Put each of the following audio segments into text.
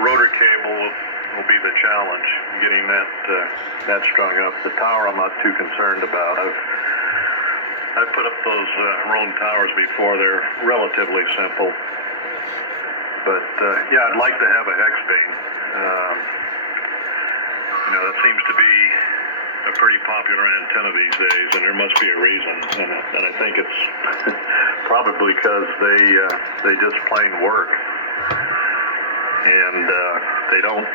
rotor cable will be the challenge, getting that strung up. The tower I'm not too concerned about. I've put up those Roan towers before. They're relatively simple. But yeah, I'd like to have a hex beam. That seems to be a pretty popular antenna these days, and there must be a reason. And I think it's probably because they just plain work, and they don't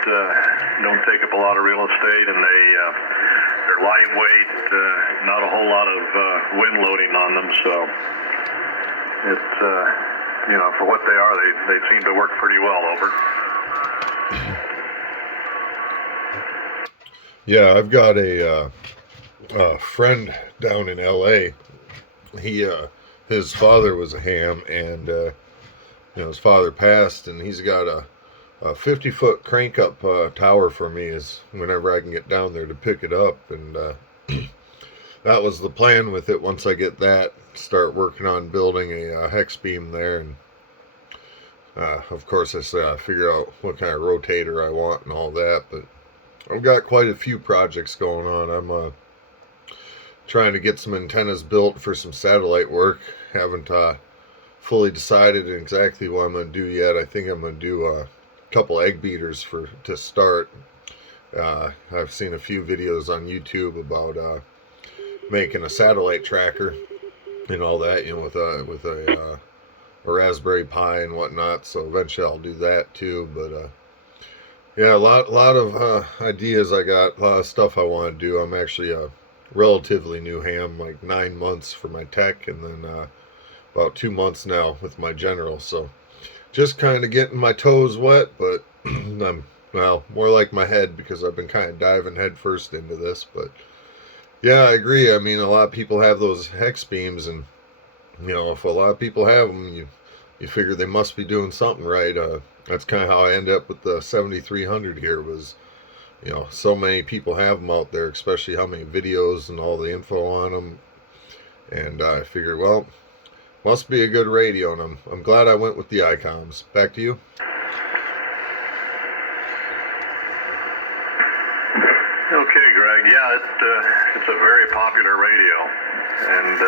take up a lot of real estate, and they're lightweight, not a whole lot of wind loading on them. So it's for what they are, they seem to work pretty well. Over. Yeah, I've got a friend down in LA. His father was a ham, and his father passed, and he's got a 50-foot crank up tower for me is whenever I can get down there to pick it up, and that was the plan with it. Once I get that, start working on building a hex beam there, and of course I figure out what kind of rotator I want and all that. But I've got quite a few projects going on. I'm trying to get some antennas built for some satellite work. Haven't fully decided exactly what I'm going to do yet. I think I'm going to do a couple egg beaters to start. I've seen a few videos on YouTube about making a satellite tracker and all that, with a Raspberry Pi and whatnot. So eventually I'll do that too. But yeah, a lot of ideas I got, a lot of stuff I want to do. I'm actually a relatively new ham, like 9 months for my tech, and then about 2 months now with my general. So just kind of getting my toes wet, but I'm, more like my head, because I've been kind of diving head first into this. But yeah, I agree. I mean, a lot of people have those hex beams, and if a lot of people have them, you figure they must be doing something right. That's kind of how I ended up with the 7300 here. Was so many people have them out there, especially how many videos and all the info on them, and I figured, well, must be a good radio, and I'm glad I went with the Icoms. Back to you. Okay, Greg. Yeah, it's a very popular radio, and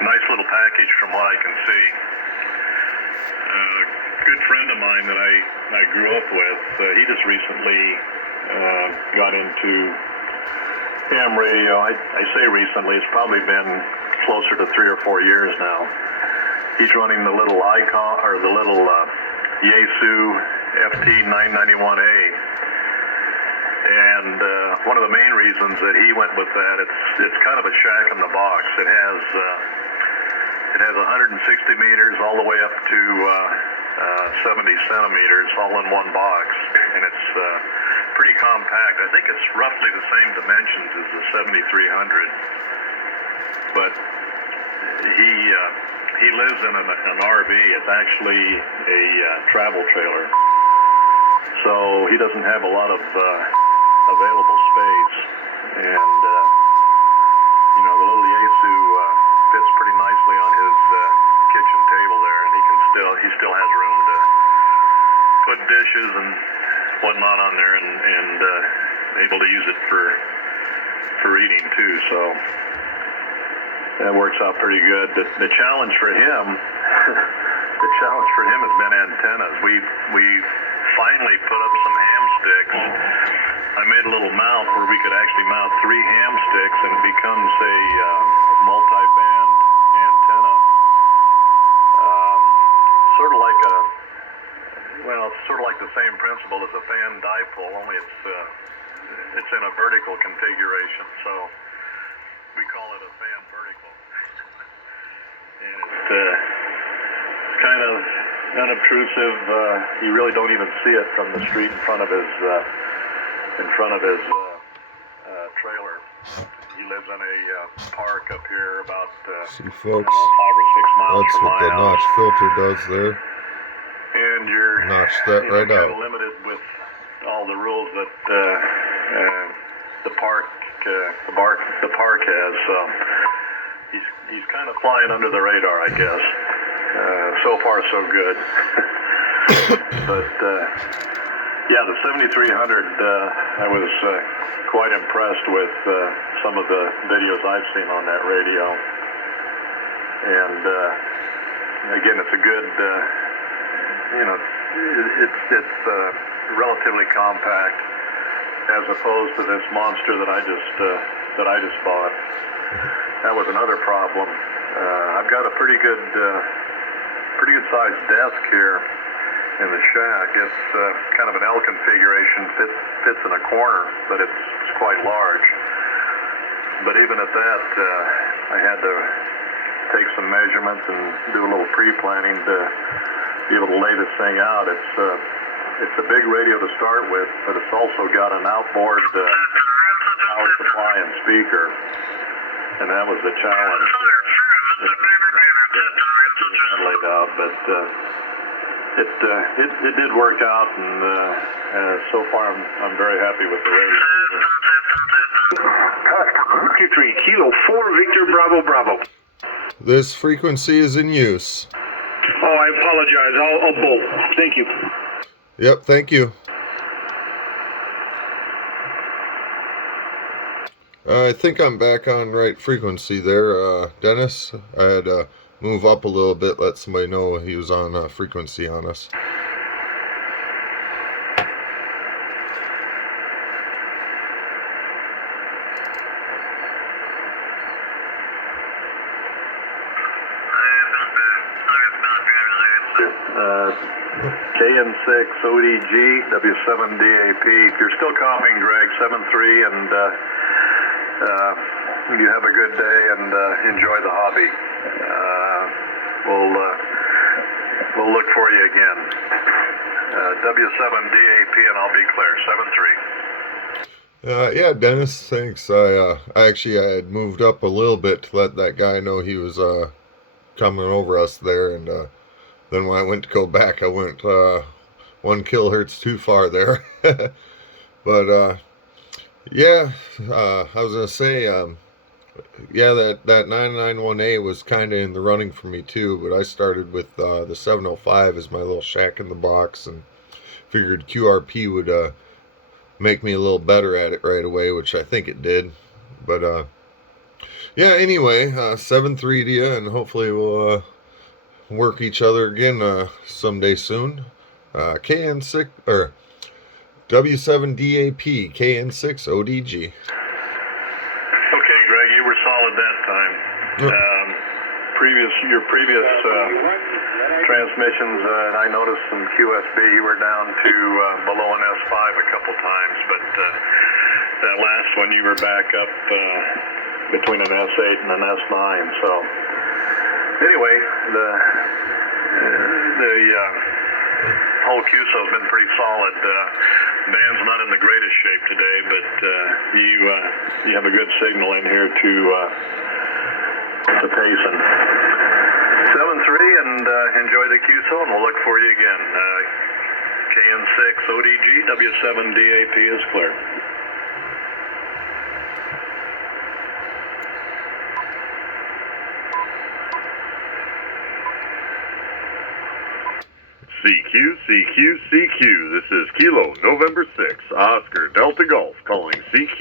nice little package from what I can see. Good friend of mine that I grew up with, he just recently got into ham radio. I say recently, it's probably been closer to 3 or 4 years now. He's running the little Icom, or the little Yaesu FT991A. And one of the main reasons that he went with that, it's kind of a shack in the box. It has 160 meters all the way up to 70 centimeters, all in one box, and it's pretty compact. I think it's roughly the same dimensions as the 7300, but he lives in an RV. It's actually a travel trailer, so he doesn't have a lot of available space, and the little Yaesu fits pretty nicely on his kitchen table there, and he still has room to put dishes and whatnot on there, and able to use it for eating too. So that works out pretty good. The challenge for him, has been antennas. We finally put up some ham sticks. I made a little mount where we could actually mount 3 ham sticks, and it becomes a multi-band antenna. Sort of like the same principle as a fan dipole, only it's in a vertical configuration, so we call it a fan vertical. And it's kind of unobtrusive. You really don't even see it from the street in front of his trailer. He lives in a park up here about 5 or 6 miles That's from what my the house. notch filter does there. And you're Notch that right kind out. of limited with all the rules that the park has. So he's kind of flying under the radar, I guess. So far, so good. But Yeah, the 7300, I was quite impressed with some of the videos I've seen on that radio. And again, it's a good, it's relatively compact as opposed to this monster that I just bought. That was another problem. I've got a pretty good sized desk here in the shack. It's kind of an L configuration, fits in a corner, but it's quite large. But even at that, I had to take some measurements and do a little pre-planning to be able to lay this thing out. It's a big radio to start with, but it's also got an outboard power supply and speaker, and that was the challenge. Laid out, but it did work out, and so far I'm very happy with the radio. Mercury 3 Kilo 4 Victor Bravo Bravo. This frequency is in use. Oh, I apologize. I'll bolt. Thank you. Yep, thank you. I think I'm back on right frequency there, Dennis. I had to move up a little bit, let somebody know he was on frequency on us. KN6 ODG W7DAP. If you're still copying, Greg, 7-3, and you have a good day and enjoy the hobby. We'll look for you again. W7DAP, and I'll be clear. 7-3. Yeah, Dennis, thanks. I had moved up a little bit to let that guy know he was coming over us there, and then when I went to go back, I went 1 kilohertz too far there. But yeah, I was gonna say, yeah, that 991A was kind of in the running for me too, but I started with the 705 as my little shack in the box, and figured QRP would make me a little better at it right away, which I think it did. But yeah, anyway, 7-3 to you, and hopefully we'll work each other again someday soon. KN6 or W7DAP KN6 ODG. Okay, Greg, you were solid that time. Your previous transmissions, and I noticed some QSB, you were down to below an S5 a couple times, but that last one you were back up between an S8 and an S9. So anyway, the whole QSO has been pretty solid. Band's not in the greatest shape today, but you have a good signal in here to Payson. 7-3, and enjoy the QSO, and we'll look for you again. KN6 ODG W7DAP is clear. CQ, CQ, CQ. This is Kilo November 6, Oscar Delta Golf calling CQ.